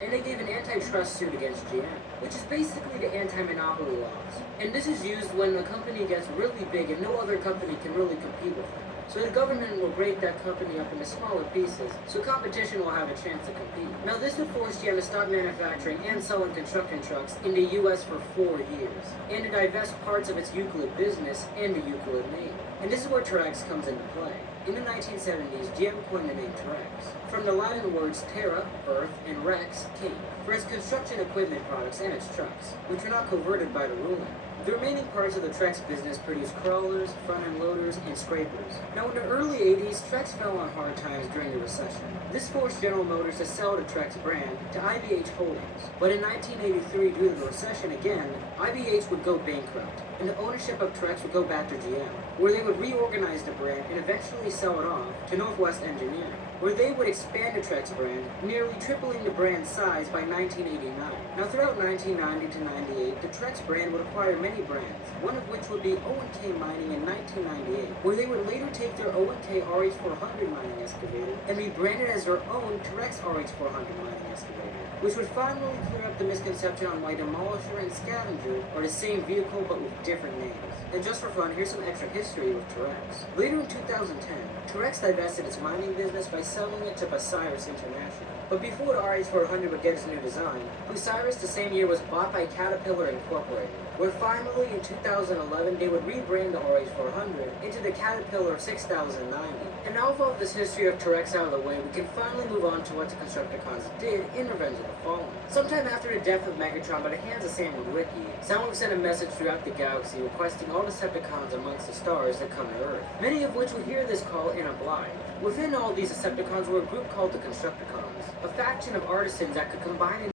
and they gave an antitrust suit against GM, which is basically the anti-monopoly laws. And this is used when the company gets really big and no other company can really compete with them. So the government will break that company up into smaller pieces, so competition will have a chance to compete. Now this would force GM to stop manufacturing and selling construction trucks in the US for 4 years, and to divest parts of its Euclid business and the Euclid name. And this is where Terex comes into play. In the 1970s, GM coined the name Terex, from the Latin words terra, earth, and rex, king, for its construction equipment products and its trucks, which were not coverted by the ruling. The remaining parts of the Trex business produced crawlers, front-end loaders, and scrapers. Now in the early 80s, Trex fell on hard times during the recession. This forced General Motors to sell the Trex brand to IBH Holdings. But in 1983, due to the recession again, IBH would go bankrupt, and the ownership of Trex would go back to GM, where they would reorganize the brand and eventually sell it off to Northwest Engineering, where they would expand the Trex brand, nearly tripling the brand's size by 1989. Now throughout 1990 to 98, the Trex brand would acquire many brands, one of which would be O&K Mining in 1998, where they would later take their O&K RH400 mining excavator and rebrand it as their own Terex RH400 mining excavator, which would finally clear up the misconception on why Demolisher and Scavenger are the same vehicle but with different names. And just for fun, here's some extra history with Terex. Later in 2010, Terex divested its mining business by selling it to Bucyrus International. But before the RH400 would get its new design, Bucyrus the same year was bought by Caterpillar Incorporated, where finally in 2011 they would rebrand the RH400 into the Caterpillar 6090. And now with all this history of Terex out of the way, we can finally move on to what the Constructicons did in Revenge of the Fallen. Sometime after the death of Megatron by the hands of Sam Witwicky, Soundwave sent a message throughout the galaxy requesting all Decepticons amongst the stars that come to Earth, many of which would hear this call and oblige. Within all these Decepticons were a group called the Constructicons, a faction of artisans that could combine